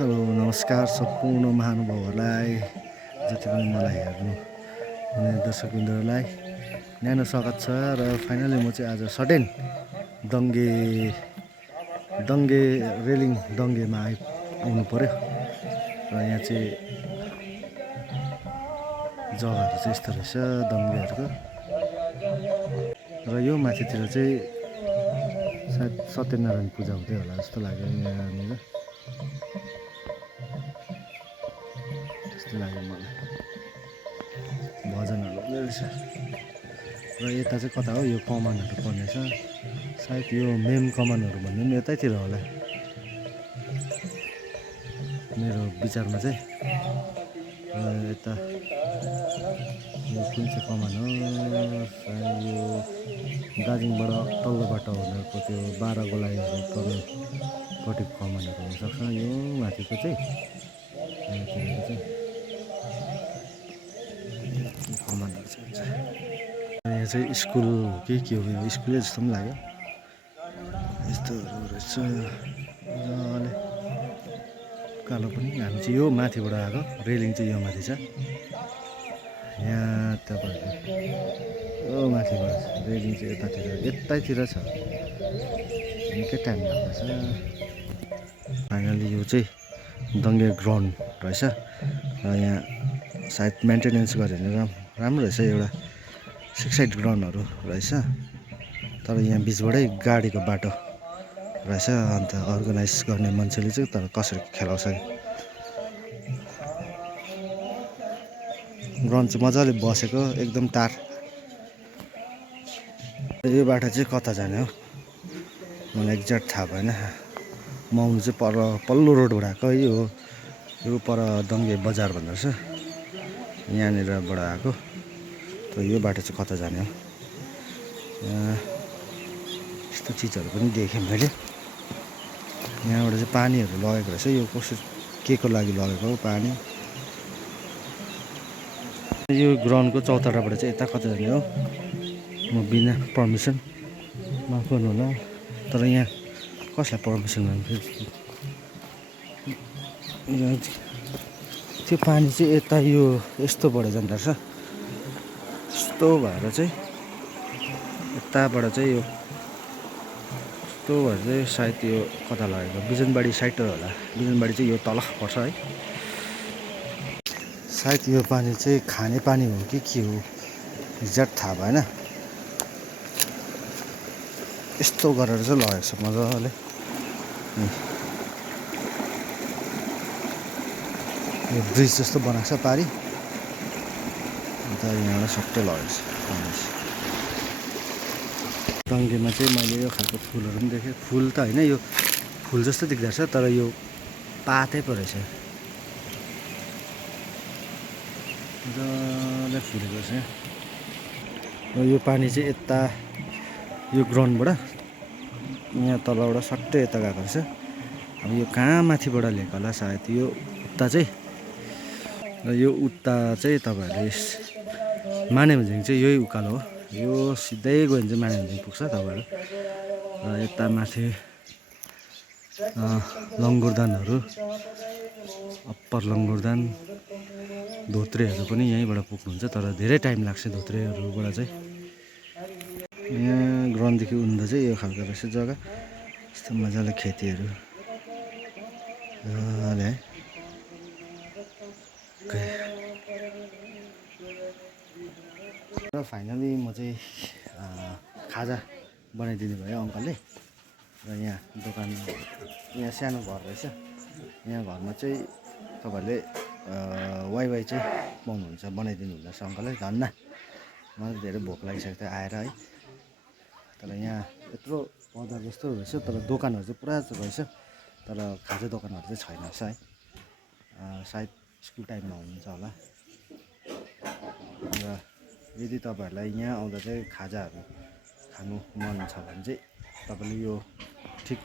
Hello नमस्कार सम्पूर्ण महानुभावहरूलाई जति पनि मलाई हेर्नु हुने दर्शकवृन्दहरूलाई न्यानो स्वागत छ। र फाइनली म चाहिँ आज सडेन दङ्गे रेलिङ दङ्गेमा आउनु पर्यो। र यहाँ चाहिँ जग्गाहरू चाहिँ यस्तो रहेछ दङ्गेहरूको। र यो माथितिर चाहिँ सायद सत्यनारायण पूजा हुँदै होला जस्तो लाग्यो यहाँनिर, त्यस्तो लाग्यो मलाई। भजनहरू हुँदो रहेछ। र यता चाहिँ कता हो, यो कमानहरू पर्नेछ सायद, यो मेन कमानहरू भन्ने पनि यतैतिर होला मेरो विचारमा चाहिँ। र यता यो कुन चाहिँ कमान हो, सायद यो दार्जिलिङबाट तल्लो बाटो हुँदाको त्यो 12 गोलाइहरू तल्लोपट्टिको कमानहरू हुनसक्छ। यो माथिको चाहिँ यहाँतिरको चाहिँ कमानहरू चाहिँ यहाँ चाहिँ स्कुल हो कि के हो, यो स्कुलै जस्तो पनि लाग्यो। यस्तोहरू रहेछ मजाले कालो पनि। हामी चाहिँ यो माथिबाट आएको, रेलिङ चाहिँ यो माथि छ। यहाँ तपाईँहरूले यो माथिबाट रेलिङ चाहिँ यतैतिर छ। निकै टाइम लाग्दैछ। फाइनली यो चाहिँ दङ्गे ग्राउन्ड रहेछ। र यहाँ सायद मेन्टेनेन्स गऱ्यो भने राम्रो रहेछ। एउटा 6 साइड ग्राउन्डहरू रहेछ, तर यहाँ बिचबाटै गाडीको बाटो रहेछ। अन्त अर्गनाइज गर्ने मान्छेले चाहिँ तर कसरी खेलाउँछ। ग्राउन्ड चाहिँ मजाले बसेको एकदम टार। यो बाटो चाहिँ कता जाने हो मलाई एक्ज्याक्ट थाहा भएन। म आउनु चाहिँ पल्लो रोडबाट आएको। यो पर दङ्गे बजार भन्दो रहेछ, यहाँनिरबाट आएको। त यो बाटो चाहिँ कता जाने हो, यस्तो चिजहरू पनि देखेँ मैले। यहाँबाट चाहिँ पानीहरू लगेको रहेछ। यो के को लागि लगेको हो पानी। यो ग्राउन्डको चौताराबाट चाहिँ यता कता जाने हो म बिना पर्मिसन, माफ गर्नु होला, तर यहाँ कसलाई पर्मिसन माग्छु। त्यो पानी चाहिँ यता यो यस्तोबाट जाँदो रहेछ। यस्तो भएर चाहिँ यताबाट चाहिँ यो यस्तो भएर चाहिँ सायद यो कता लगेको, बिजनबाडी साइड होला। बिजनबाडी चाहिँ यो तल पर्छ है सायद। यो पानी चाहिँ खाने पानी हो कि के हो एक्ज्याक्ट थाहा भएन। यस्तो गरेर चाहिँ लगेको छ मजाले। यो ब्रिज जस्तो बनाएको छ पारी, अन्त यहाँबाट सट्टै लगेको छ। दङ्गेमा चाहिँ मैले यो खालको फुलहरू पनि देखेँ। फुल त होइन, यो फुल जस्तो देख्दो रहेछ, तर यो पातै पो रहेछ। मजाले फुलेको रहेछ। र यो पानी चाहिँ यता यो ग्राउन्डबाट यहाँ तलबाट सट्टै यता गएको रहेछ। अब यो कहाँ माथिबाट ल्याएको होला सायद। यो उता चाहिँ, र यो उता चाहिँ तपाईँहरूले मानेभन्ज्याङ चाहिँ यही उकालो हो। यो सिधै गयो भने चाहिँ मानेभन्ज्याङ पुग्छ तपाईँहरू। र यता माथि लङ्गुरदानहरू, अप्पर लङ्गुरदान, धोत्रेहरू पनि यहीँबाट पुग्नुहुन्छ, तर धेरै टाइम लाग्छ धोत्रेहरूबाट चाहिँ। यहाँ ग्राउन्डदेखि उन्दा चाहिँ यो खालको रहेछ जग्गा। यस्तो मजाले खेतीहरू है। र फाइनली म चाहिँ खाजा बनाइदिनु भयो अङ्कलले। र यहाँ दोकान, यहाँ सानो घर रहेछ। यहाँ घरमा चाहिँ तपाईँहरूले वाइवाई चाहिँ पाउनुहुन्छ, बनाइदिनु हुँदैछ अङ्कलले। धन्न, मलाई धेरै भोक लागिसकेको थियो आएर है। तर यहाँ यत्रो बजार जस्तो रहेछ, तर दोकानहरू चाहिँ पुरा रहेछ, तर खाजा दोकानहरू चाहिँ छैन रहेछ है। सायद स्कुल टाइममा हुनुहुन्छ होला। र यदि तपाईँहरूलाई यहाँ आउँदा चाहिँ खाजाहरू खानु मन छ भने चाहिँ तपाईँले यो ठिक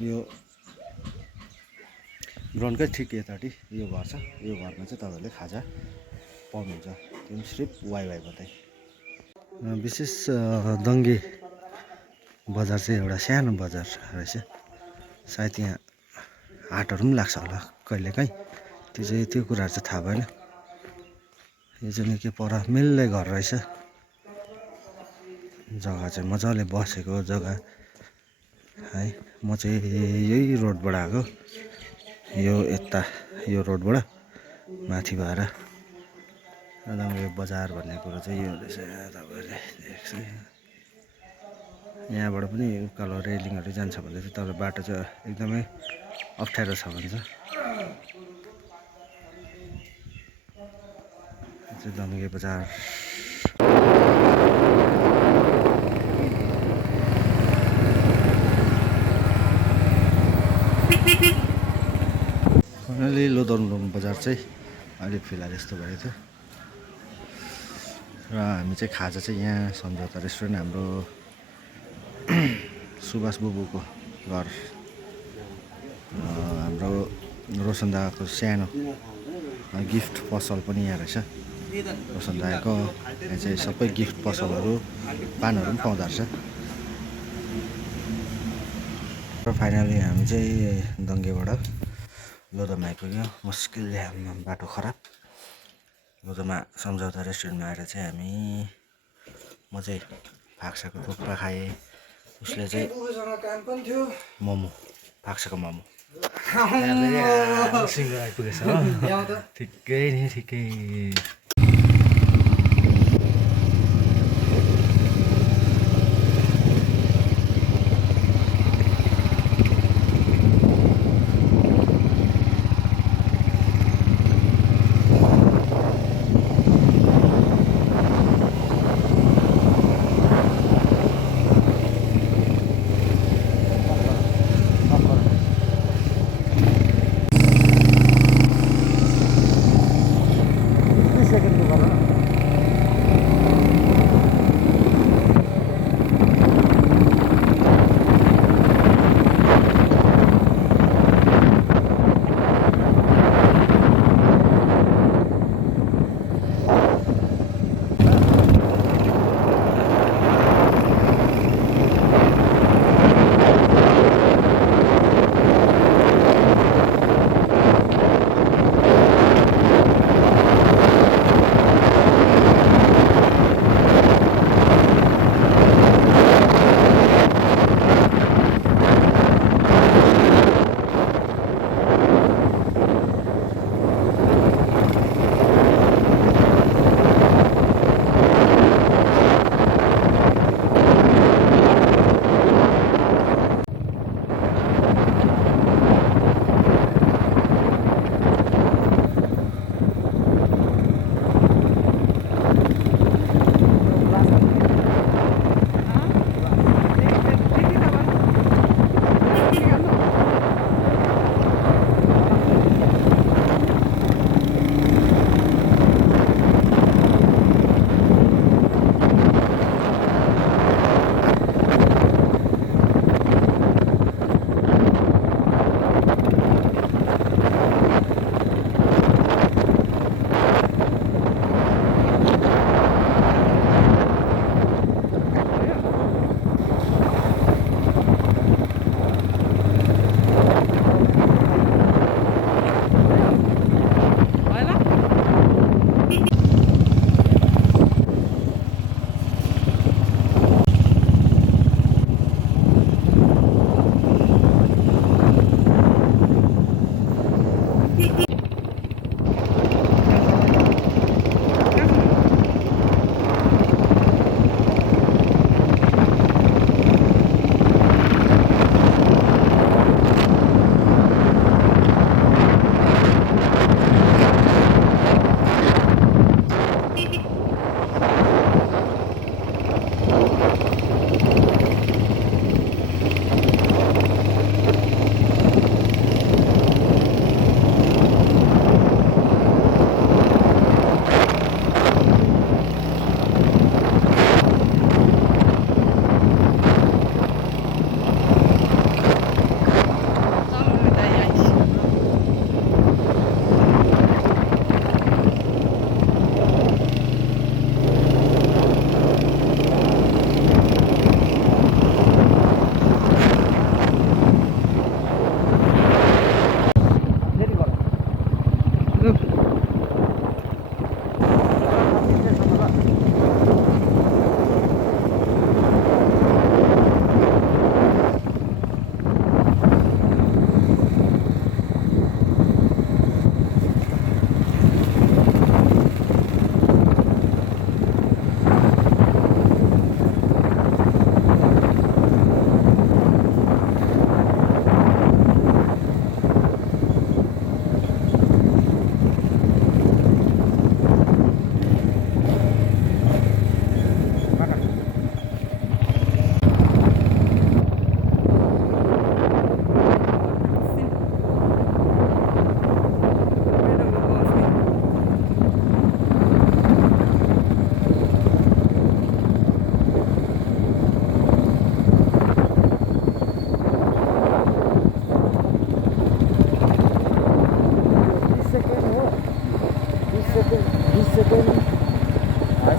यो ग्राउन्डकै ठिक यतापट्टि यो घर छ। यो घरमा चाहिँ तपाईँहरूले खाजा पाउनुहुन्छ, त्यो पनि सिर्फ वाइवाई मात्रै। विशेष दङ्गे बजार चाहिँ एउटा सानो बजार रहेछ। सायद यहाँ हाटहरू पनि लाग्छ होला कहिलेकाहीँ। त्यो कुराहरू चाहिँ थाहा भएन। यो चाहिँ निकै पर मिल्ने घर रहेछ। जग्गा चाहिँ मजाले बसेको जग्गा है। म चाहिँ यही रोडबाट आएको, यो यता यो रोडबाट माथि भएर। यो बजार भन्ने कुरो चाहिँ यो रहेछ, तपाईँहरूले देख्छ। यहाँबाट पनि उकालो रेलिङहरू जान्छ भने चाहिँ तर बाटो चाहिँ एकदमै अप्ठ्यारो छ भन्छ। चाहिँ दङ्गे बजार। फाइनली लोधोरम बजार चाहिँ अहिले फिलहाल यस्तो भएको थियो। र हामी चाहिँ खाजा चाहिँ यहाँ सम्झौता रेस्टुरेन्ट, हाम्रो सुभाष बुबुको घर, हाम्रो रोशन दाको सानो गिफ्ट पसल पनि यहाँ रहेछ। रोशन दाको यहाँ चाहिँ सबै गिफ्ट पसलहरू, पानहरू पनि पाउँदो रहेछ। र फाइनली हामी चाहिँ दङ्गेबाट लोधोमा आइपुग्यो। मुस्किलले हाम्रो बाटो खराब। लोधोमा सम्झौता रेस्टुरेन्टमा आएर चाहिँ हामी, म चाहिँ फाक्साको थुक्पा खाएँ, उसले चाहिँ मोमो, फाक्साको मोमो सिङ्गो आइपुगेछ हो। ठिकै नि ठिकै।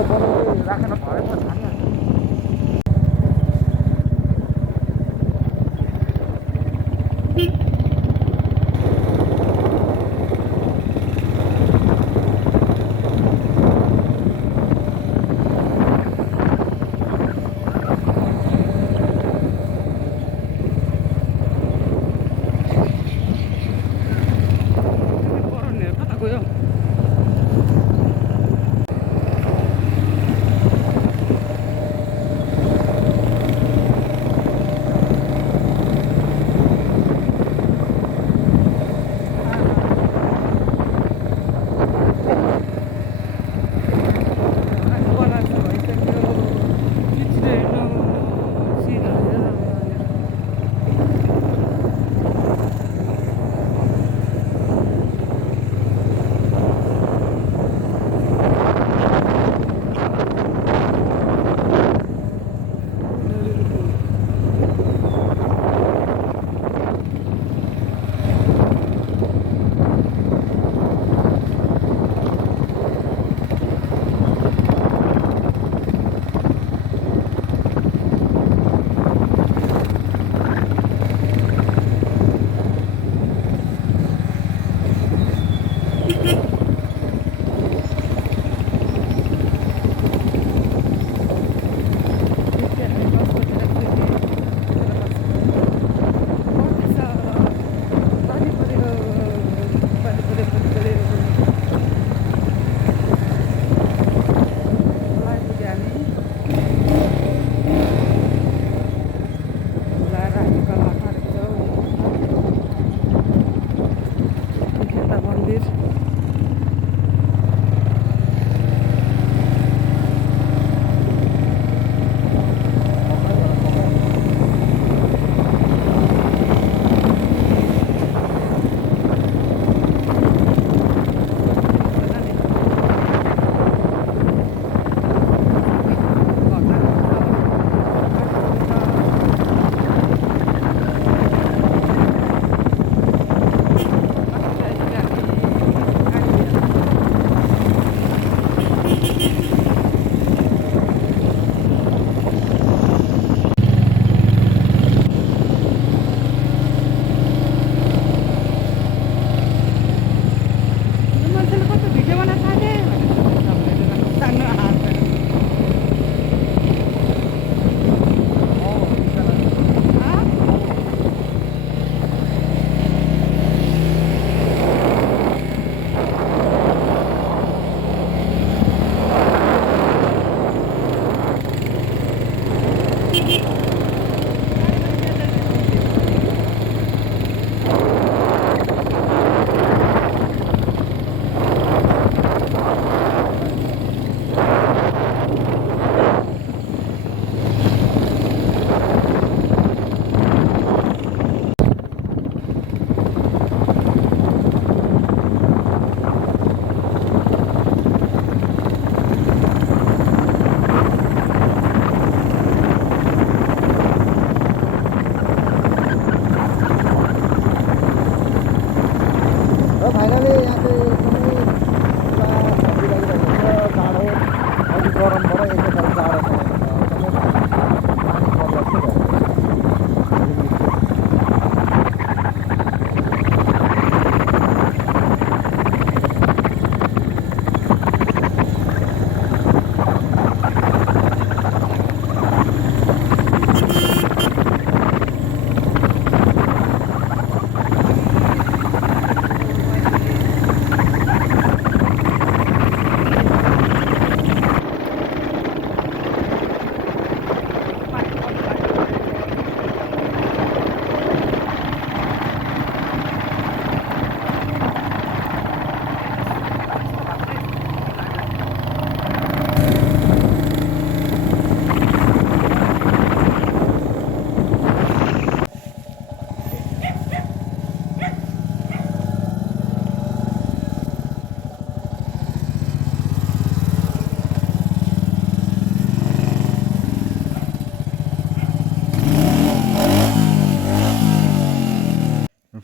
त बनाउँदै राखेर भरे पो छान्न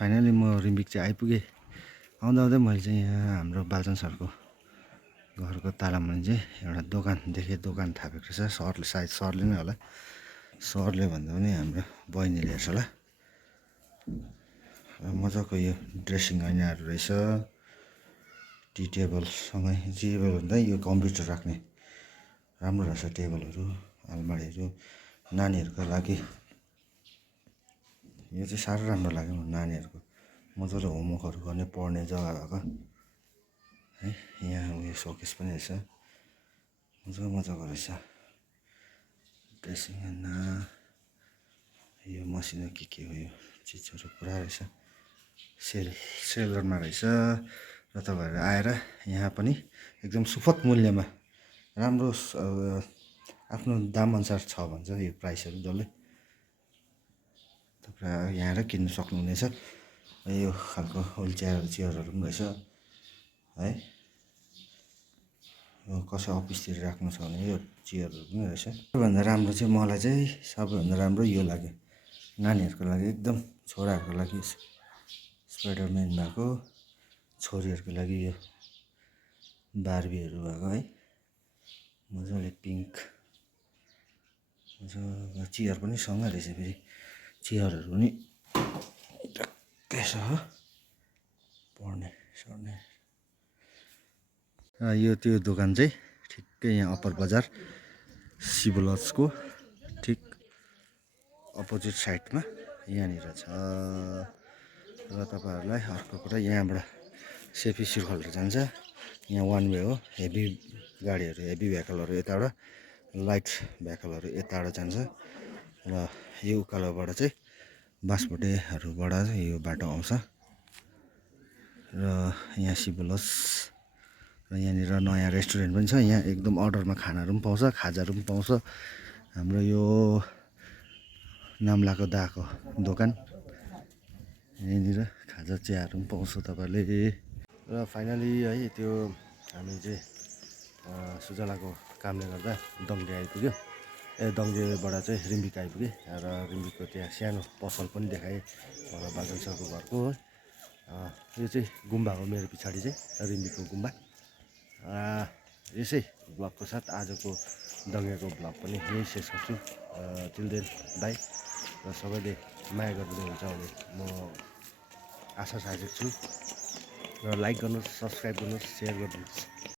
फाइनली म रिम्बिक चाहिँ आइपुगेँ। आउँदा आउँदै मैले चाहिँ यहाँ हाम्रो बालचन सरको घरको ताला मुनि चाहिँ एउटा दोकान देखेँ, दोकान थापेको रहेछ। सरले सायद सरले नै होला, सरले भन्दा पनि हाम्रो बहिनीले हेर्छ होला। मजाको यो ड्रेसिङ ऐनाहरू रहेछ, टी टेबलसँगै टेबल भन्दा यो कम्प्युटर राख्ने राम्रो रहेछ। टेबलहरू, आलमारीहरू नानीहरूको लागि यो चाहिँ साह्रो राम्रो लाग्यो नानीहरूको मजाले होमवर्कहरू गर्ने पढ्ने जग्गा भएको है। यहाँ उयो सोकेस पनि रहेछ, मजाको रहेछ। ड्रेसिङ ऐना, यो मसिनो के हो यो चिजहरू पुरा रहेछ। सेलरमा रहेछ र तपाईँहरू आएर यहाँ पनि एकदम सुपथ मूल्यमा राम्रो आफ्नो दामअनुसार छ भन्छ यो प्राइसहरू डल्लै। तपाईँ यहाँ आएर किन्नु सक्नुहुनेछ। यो खालको हुइल चेयरहरू पनि रहेछ है। कसै अफिसतिर राख्नु छ भने यो चेयरहरू पनि रहेछ। सबैभन्दा राम्रो चाहिँ मलाई चाहिँ सबैभन्दा राम्रो यो लाग्यो, नानीहरूको लागि एकदम, छोराहरूको लागि स्पाइडरम्यान भएको, छोरीहरूको लागि यो बार्बीहरू भएको है। मजाले पिङ्क मजाको चेयर पनि सँगै रहेछ। फेरि चेयरहरू पनि टक्कै छ हो पढ्ने सर्ने। यो त्यो दोकान चाहिँ ठिक्कै यहाँ अप्पर बजार सिभिलजको ठिक अपोजिट साइडमा यहाँनिर छ। र तपाईँहरूलाई अर्को कुरा, यहाँबाट सेफी सर्कलहरू जान्छ, यहाँ वान वे हो। हेभी गाडीहरू, हेभी भेहिकलहरू यताबाट, लाइट भेहिकलहरू यताबाट जान्छ। र यो उकालोबाट चाहिँ बाँसबोटेहरूबाट चाहिँ यो बाटो आउँछ। र यहाँ सिभिलज र यहाँनिर नयाँ रेस्टुरेन्ट पनि छ। यहाँ एकदम अर्डरमा खानाहरू पनि पाउँछ, खाजाहरू पनि पाउँछ। हाम्रो यो नाम्लाको दाको दोकान, यहाँनिर खाजा चियाहरू पनि पाउँछ तपाईँहरूले। र फाइनली है त्यो हामी चाहिँ सुजलाको कामले गर्दा दङ्गे आइपुग्यो। दङ्गेबाट चाहिँ रिम्बिक आइपुगेँ र रिम्बिकको त्यहाँ सानो पसल पनि देखाएँ पर बादल सरको घरको हो। यो चाहिँ गुम्बा हो, मेरो पछाडि चाहिँ रिम्बिकको गुम्बा। यसै ब्लगको साथ आजको दङ्गेको ब्लग पनि यहीँ शेष गर्छु। Till then bye. र सबैले माया गरिदिनु हुन्छ भने म आशा साझेको छु। र लाइक गर्नुहोस्, सब्सक्राइब गर्नुहोस्, सेयर गर्नुहोस्।